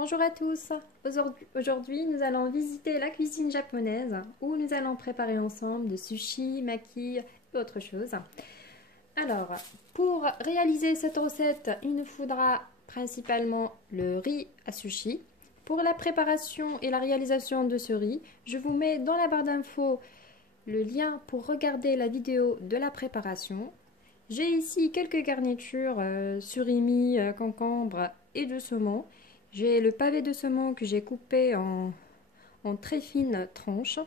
Bonjour à tous. Aujourd'hui, nous allons visiter la cuisine japonaise où nous allons préparer ensemble de sushi, maki et autre chose. Alors, pour réaliser cette recette, il nous faudra principalement le riz à sushi. Pour la préparation et la réalisation de ce riz, je vous mets dans la barre d'infos le lien pour regarder la vidéo de la préparation. J'ai ici quelques garnitures, surimi, concombre et de saumon. J'ai le pavé de saumon que j'ai coupé en très fines tranches.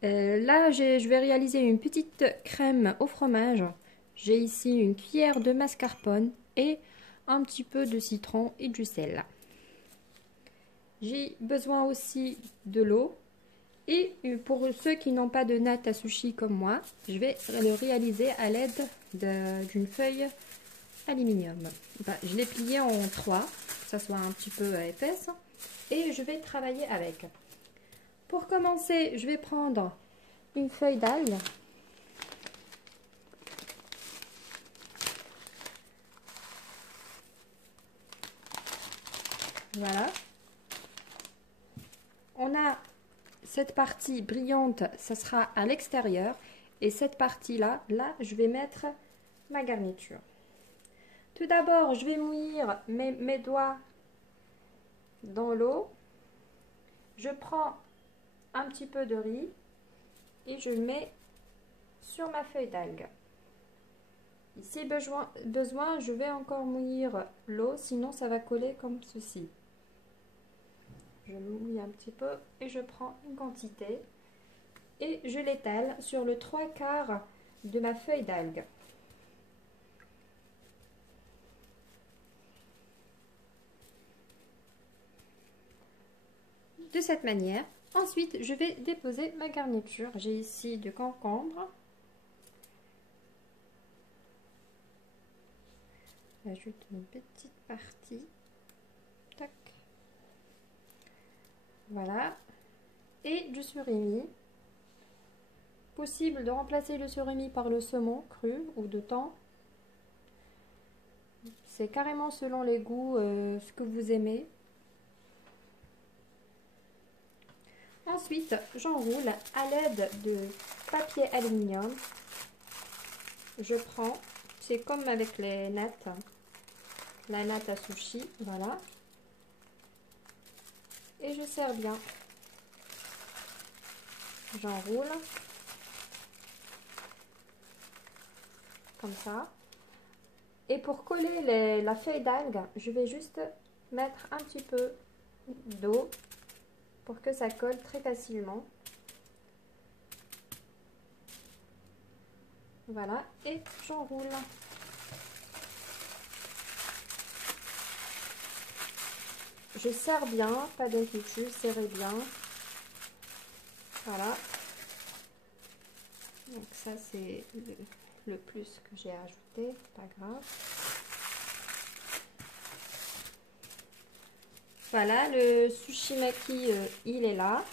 Là, je vais réaliser une petite crème au fromage. J'ai ici une cuillère de mascarpone et un petit peu de citron et du sel. J'ai besoin aussi de l'eau. Et pour ceux qui n'ont pas de natte à sushi comme moi, je vais le réaliser à l'aide d'une feuille aluminium. Enfin, je l'ai pliée en trois, que ça soit un petit peu épaisse. Et je vais travailler avec. Pour commencer, je vais prendre une feuille d'algue. Voilà. On a cette partie brillante, ça sera à l'extérieur. Et cette partie-là, je vais mettre ma garniture. Tout d'abord, je vais mouiller mes doigts dans l'eau. Je prends un petit peu de riz et je le mets sur ma feuille d'algue. Si besoin, je vais encore mouiller l'eau, sinon ça va coller comme ceci. Je mouille un petit peu et je prends une quantité et je l'étale sur le 3/4 de ma feuille d'algue. De cette manière. Ensuite, je vais déposer ma garniture. J'ai ici du concombre. J'ajoute une petite partie. Tac. Voilà. Et du surimi. Possible de remplacer le surimi par le saumon cru ou de thon. C'est carrément selon les goûts, ce que vous aimez. Ensuite, j'enroule à l'aide de papier aluminium. Je prends, c'est comme avec les nattes, la natte à sushi, voilà. Et je serre bien. J'enroule. Comme ça. Et pour coller la feuille d'algue, je vais juste mettre un petit peu d'eau pour que ça colle très facilement. Voilà, et j'enroule. Je serre bien, pas d'inquiétude, serrez bien. Voilà. Donc ça c'est le plus que j'ai ajouté, pas grave. Voilà, le sushi maki, il est là.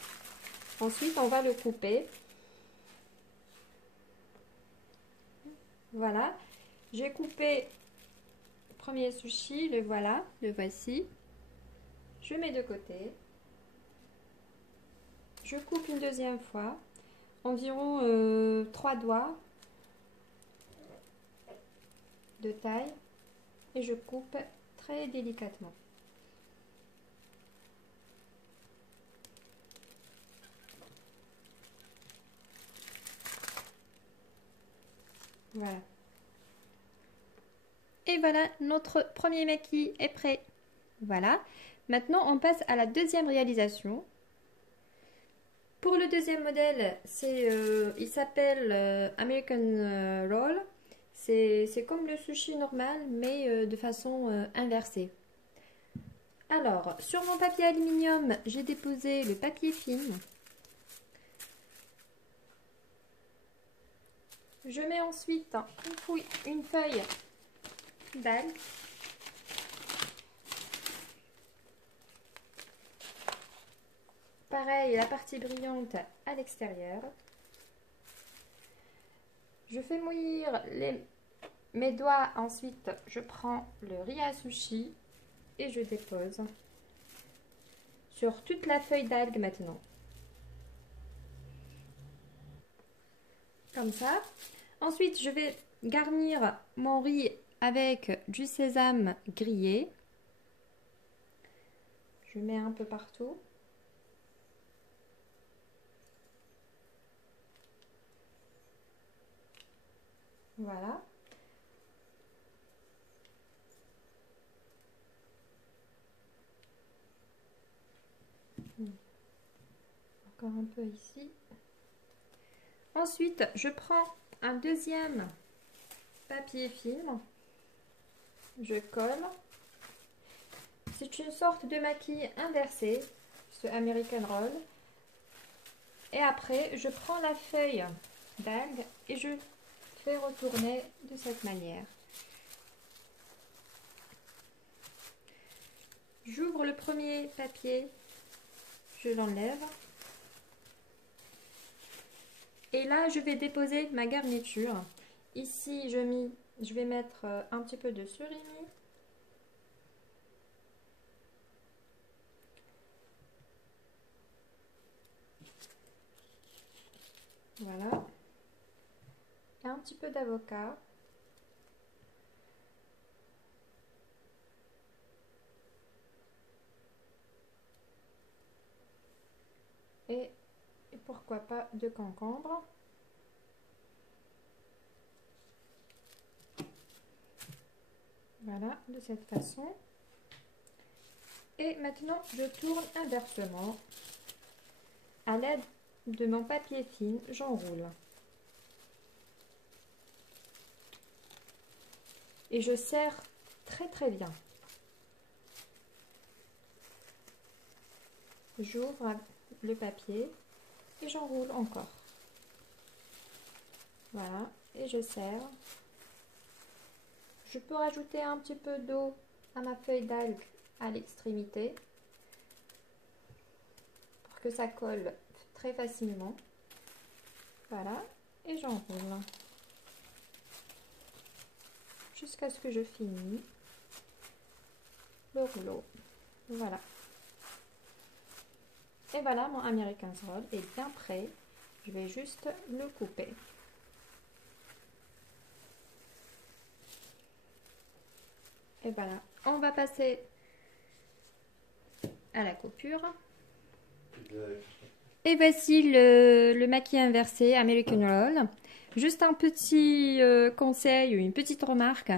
Ensuite, on va le couper. Voilà, j'ai coupé le premier sushi, le voilà, le voici. Je mets de côté. Je coupe une deuxième fois, environ 3 doigts de taille et je coupe très délicatement. Voilà. Et voilà, notre premier maki est prêt. Voilà. Maintenant, on passe à la deuxième réalisation. Pour le deuxième modèle, il s'appelle American Roll. C'est comme le sushi normal, mais de façon inversée. Alors, sur mon papier aluminium, j'ai déposé le papier film. Je mets ensuite une feuille d'algue. Pareil, la partie brillante à l'extérieur. Je fais mouillir mes doigts. Ensuite, je prends le riz à sushi. et je dépose sur toute la feuille d'algue maintenant. Comme ça. Ensuite, je vais garnir mon riz avec du sésame grillé. Je mets un peu partout. Voilà. Encore un peu ici. Ensuite, je prends un deuxième papier film. Je colle. C'est une sorte de maquille inversée, ce American Roll. Et après, je prends la feuille d'algue et je fais retourner de cette manière. J'ouvre le premier papier, je l'enlève. Et là, je vais déposer ma garniture. Ici, je vais mettre un petit peu de surimi. Voilà. Et un petit peu d'avocat. Et pourquoi pas de concombre. Voilà, de cette façon. Et maintenant, je tourne inversement. À l'aide de mon papier film, j'enroule. Et je serre très bien. J'ouvre le papier et j'enroule encore. Voilà, et je serre. Je peux rajouter un petit peu d'eau à ma feuille d'algue à l'extrémité pour que ça colle très facilement. Voilà, et j'enroule jusqu'à ce que je finisse le rouleau. Voilà. Et voilà, mon American Roll est bien prêt. Je vais juste le couper. Et voilà, on va passer à la coupure. Et voici le maquis inversé American Roll. Juste un petit conseil, une petite remarque.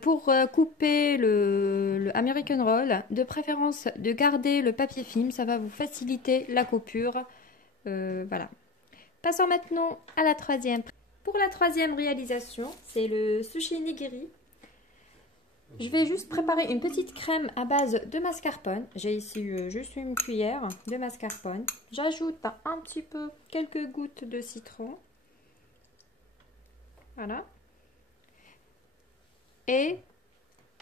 Pour couper le American Roll, de préférence de garder le papier film, ça va vous faciliter la coupure. Voilà. Passons maintenant à la troisième. Pour la troisième réalisation, c'est le sushi nigiri. Je vais juste préparer une petite crème à base de mascarpone. J'ai ici juste une cuillère de mascarpone. J'ajoute un petit peu, quelques gouttes de citron. Voilà. Et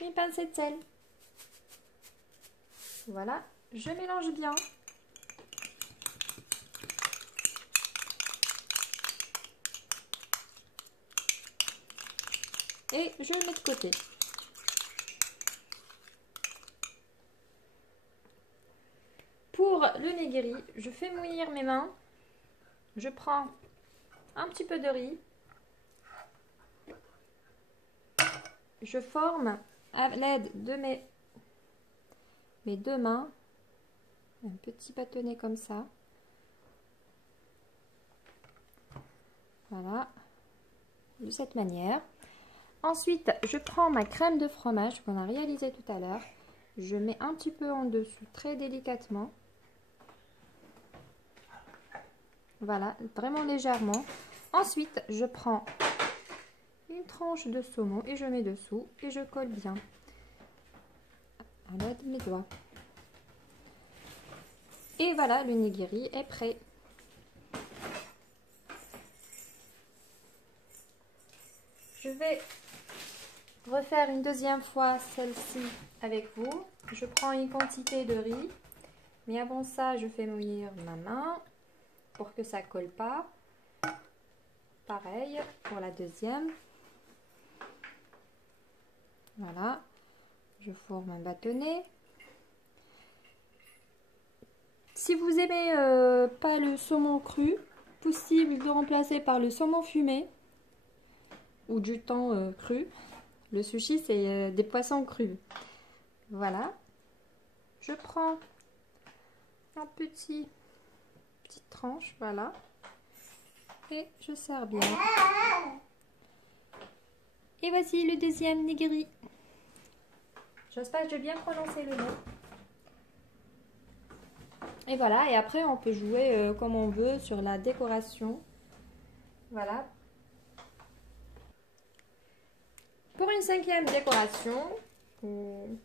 une pincée de sel. Voilà, je mélange bien. Et je le mets de côté. Pour le nigiri, je fais mouillir mes mains. Je prends un petit peu de riz. Je forme à l'aide de mes deux mains un petit bâtonnet comme ça. Voilà, de cette manière. Ensuite, je prends ma crème de fromage qu'on a réalisée tout à l'heure. Je mets un petit peu en dessous, très délicatement. Voilà, vraiment légèrement. Ensuite, je prends une tranche de saumon et je mets dessous et je colle bien à l'aide de mes doigts. Et voilà, le nigiri est prêt. Je vais refaire une deuxième fois celle-ci avec vous. Je prends une quantité de riz, mais avant ça, je fais mouillir ma main pour que ça colle pas. Pareil pour la deuxième. Voilà, Je forme un bâtonnet. Si vous aimez pas le saumon cru, possible de remplacer par le saumon fumé ou du thon cru. Le sushi, c'est des poissons crus. Voilà. Je prends un petite tranche, voilà. Et je sers bien. Et voici le deuxième nigiri. J'espère que j'ai bien prononcé le nom. Et voilà, et après on peut jouer comme on veut sur la décoration. Voilà. Pour une cinquième décoration,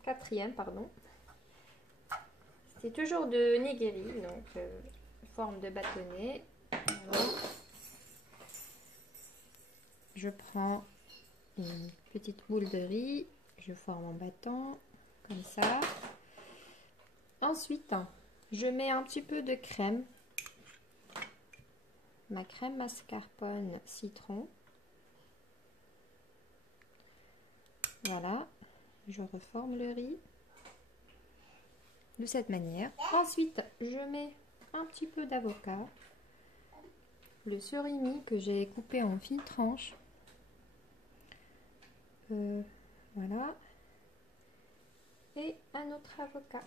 quatrième pardon, c'est toujours de nigiri, donc forme de bâtonnet. Voilà. Je prends une petite boule de riz, je forme un bâton, comme ça. Ensuite, je mets un petit peu de crème, ma crème mascarpone citron. Voilà, je reforme le riz de cette manière. Ensuite, je mets un petit peu d'avocat, le surimi que j'ai coupé en fines tranches. Voilà. Et un autre avocat.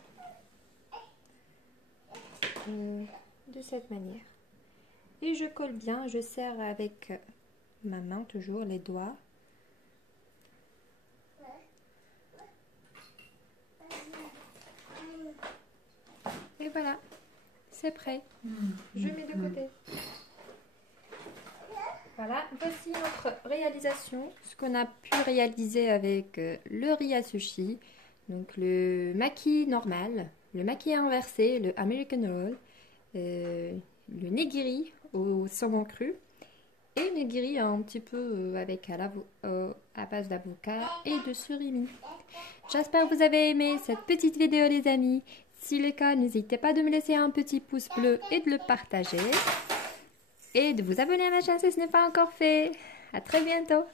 De cette manière. Et je colle bien, je serre avec ma main, toujours les doigts. Et voilà, c'est prêt. Je mets de côté. Voilà, voici notre réalisation, ce qu'on a pu réaliser avec le riz à sushi, donc le maki normal, le maki inversé, le American Roll, le nigiri au saumon cru et le nigiri un petit peu avec à base d'avocat et de surimi. J'espère que vous avez aimé cette petite vidéo les amis. Si c'est le cas, n'hésitez pas de me laisser un petit pouce bleu et de le partager. Et de vous abonner à ma chaîne si ce n'est pas encore fait. À très bientôt.